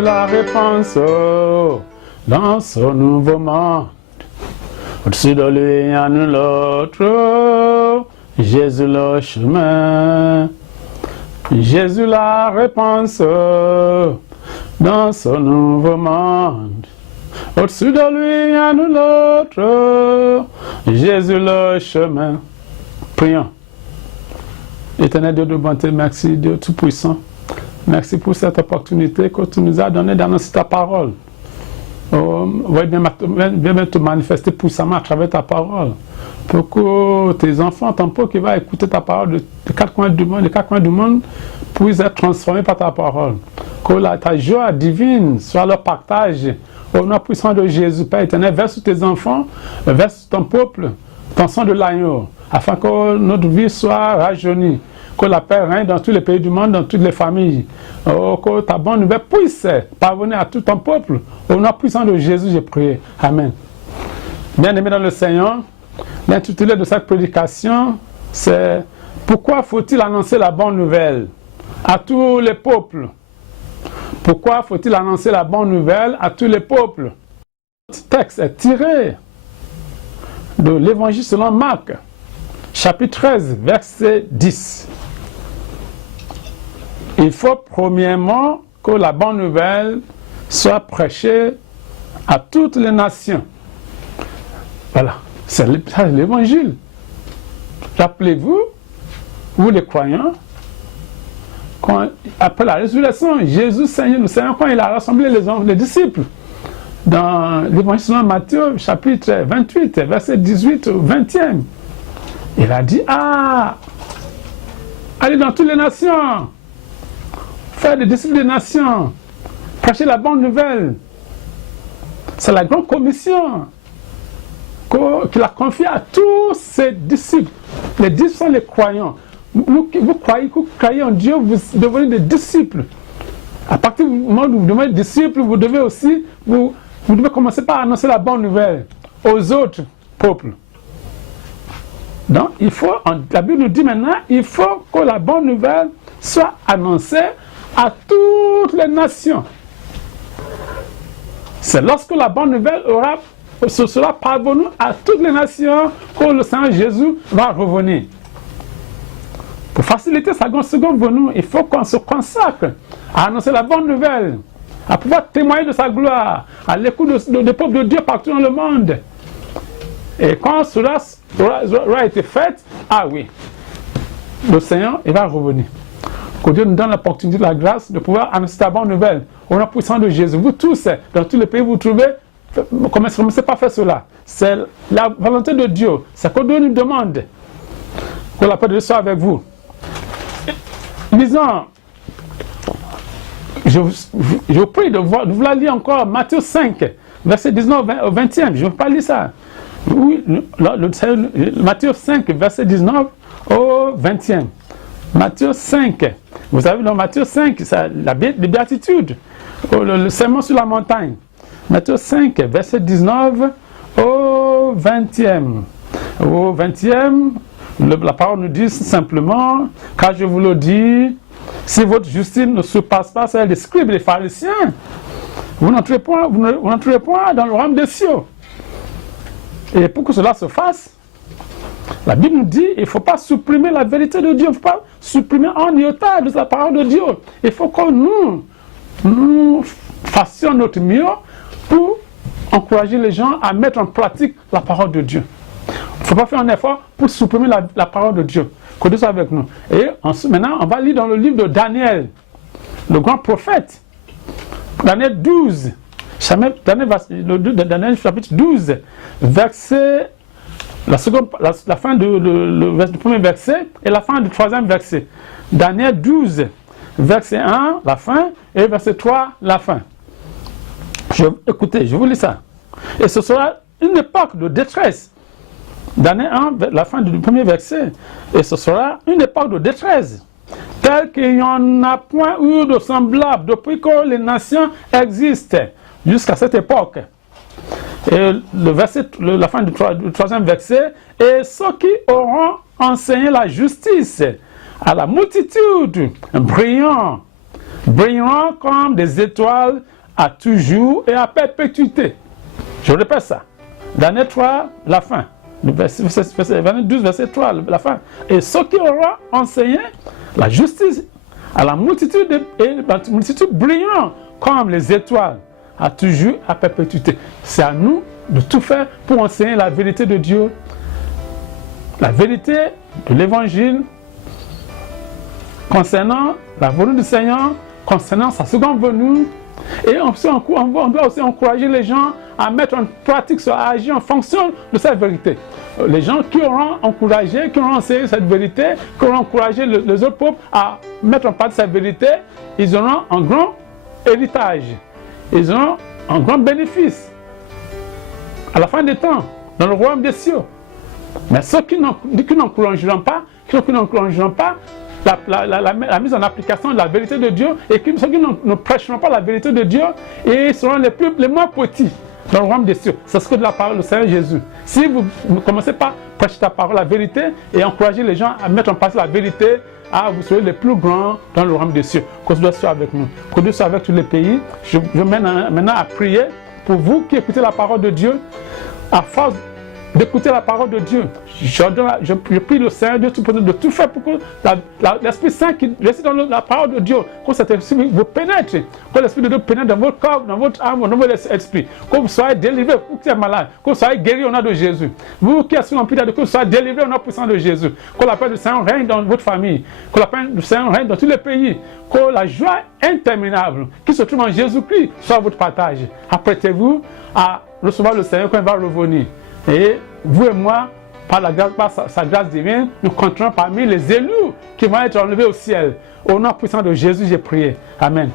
Jésus la réponse dans ce nouveau monde. Au-dessus de lui, il y a nul autre. Jésus le chemin. Jésus la réponse dans ce nouveau monde. Au-dessus de lui, il y a nul autre. Jésus le chemin. Prions. Éternel Dieu de bonté, merci Dieu Tout-Puissant. Merci pour cette opportunité que tu nous as donnée d'annoncer ta parole. Va bien te manifester puissamment à travers ta parole. Pour que tes enfants, ton peuple qui va écouter ta parole de quatre coins du monde, puissent être transformés par ta parole. Que ta joie divine soit leur partage au nom puissant de Jésus, Père éternel, verse tes enfants, verse ton peuple, ton sang de l'agneau, afin que notre vie soit rajeunie, que la paix règne dans tous les pays du monde, dans toutes les familles, que ta bonne nouvelle puisse parvenir à tout ton peuple, au nom puissant de Jésus, j'ai prié. Amen. Bien-aimés dans le Seigneur, l'intitulé de cette prédication, c'est « Pourquoi faut-il annoncer la bonne nouvelle à tous les peuples ?» Pourquoi faut-il annoncer la bonne nouvelle à tous les peuples? Ce texte est tiré de l'Évangile selon Marc, chapitre 13, verset 10. Il faut premièrement que la bonne nouvelle soit prêchée à toutes les nations. Voilà, c'est l'Évangile. Rappelez-vous, vous les croyants, après la résurrection, Jésus, Seigneur, quand il a rassemblé les disciples, dans l'Évangile selon Matthieu, chapitre 28, verset 18 au 20e, il a dit, allez dans toutes les nations, faire des disciples des nations, prêcher la bonne nouvelle. C'est la grande commission qu'il a confiée à tous ses disciples. Les disciples sont les croyants. Vous croyez en Dieu, vous devenez des disciples. À partir du moment où vous devenez disciples, vous devez aussi, vous devez commencer par annoncer la bonne nouvelle aux autres peuples. Donc, la Bible nous dit maintenant, il faut que la bonne nouvelle soit annoncée à toutes les nations. C'est lorsque la bonne nouvelle sera parvenue à toutes les nations que le Seigneur Jésus va revenir. Pour faciliter sa seconde venue, il faut qu'on se consacre à annoncer la bonne nouvelle, à pouvoir témoigner de sa gloire, à l'écoute des peuples de Dieu partout dans le monde. Et quand cela aura été fait, oui, le Seigneur, il va revenir. Que Dieu nous donne l'opportunité, la grâce de pouvoir annoncer la bonne nouvelle au nom puissant de Jésus. Vous tous, dans tous les pays où vous vous trouvez, commencez pas à faire cela. C'est la volonté de Dieu. C'est que Dieu nous demande. Que la paix de Dieu soit avec vous. Lisons, je vous prie de vous la lire encore, Matthieu 5, verset 19 au 20e. Je ne vais pas lire ça. Oui, Matthieu 5, verset 19 au 20e. Matthieu 5. Vous savez, dans Matthieu 5, c'est les béatitudes, le sermon sur la montagne. Matthieu 5, verset 19 au 20e. Au 20e, la parole nous dit simplement, car je vous le dis, si votre justice ne surpasse pas celle des scribes et des pharisiens, vous n'entrez point dans le royaume des cieux. Et pour que cela se fasse, la Bible nous dit qu'il ne faut pas supprimer la vérité de Dieu, il ne faut pas supprimer un iota de la parole de Dieu. Il faut que nous fassions notre mieux pour encourager les gens à mettre en pratique la parole de Dieu. Il ne faut pas faire un effort pour supprimer la parole de Dieu. Que Dieu soit avec nous. Et maintenant, on va lire dans le livre de Daniel, le grand prophète. Daniel 12. Daniel chapitre 12, verset, la fin du premier verset et la fin du troisième verset. Daniel 12, verset 1, la fin, et verset 3, la fin. Écoutez, je vous lis ça. Et ce sera une époque de détresse. Daniel 1, la fin du premier verset. Et ce sera une époque de détresse, telle qu'il n'y en a point eu de semblable depuis que les nations existent jusqu'à cette époque. Et la fin du troisième verset. Et ceux qui auront enseigné la justice à la multitude, brillant brilleront comme des étoiles à toujours et à perpétuité. Je répète ça. Daniel 3, la fin. Verset 12, verset 3, la fin. Et ceux qui auront enseigné la justice à la multitude, brilleront comme les étoiles à toujours, à perpétuité. C'est à nous de tout faire pour enseigner la vérité de Dieu, la vérité de l'évangile concernant la volonté du Seigneur, concernant sa seconde venue. Et on doit aussi encourager les gens à mettre en pratique, à agir en fonction de cette vérité. Les gens qui auront encouragé, qui auront enseigné cette vérité, qui auront encouragé les autres peuples à mettre en pratique cette vérité, ils auront un grand héritage. Ils auront un grand bénéfice à la fin des temps, dans le royaume des cieux. Mais ceux qui n'encourageront pas, la mise en application de la vérité de Dieu, et ceux qui ne prêcheront pas la vérité de Dieu, et seront les moins petits dans le royaume des cieux. C'est ce que de la parole du Seigneur Jésus. Si vous ne commencez pas à prêcher la parole, la vérité, et encourager les gens à mettre en place la vérité, vous serez les plus grands dans le royaume des cieux. Que Dieu soit avec nous, que Dieu soit avec tous les pays. Je mène maintenant à prier pour vous qui écoutez la parole de Dieu, à force d'écouter la parole de Dieu. Je prie le Seigneur Dieu de tout faire pour que l'Esprit Saint qui réside dans la parole de Dieu, que cet esprit vous pénètre, que l'Esprit de Dieu pénètre dans votre corps, dans votre âme, dans votre esprit, que vous soyez délivrés, vous qui êtes malade, que vous soyez guéris au nom de Jésus. Vous qui êtes sous l'empire de Dieu, que vous soyez délivrés au nom puissant de Jésus. Que la paix du Seigneur règne dans votre famille, que la paix du Seigneur règne dans tous les pays, que la joie interminable qui se trouve en Jésus-Christ soit votre partage. Apprêtez-vous à recevoir le Seigneur quand il va revenir. Et vous et moi, par sa grâce divine, nous compterons parmi les élus qui vont être enlevés au ciel. Au nom puissant de Jésus, j'ai prié. Amen.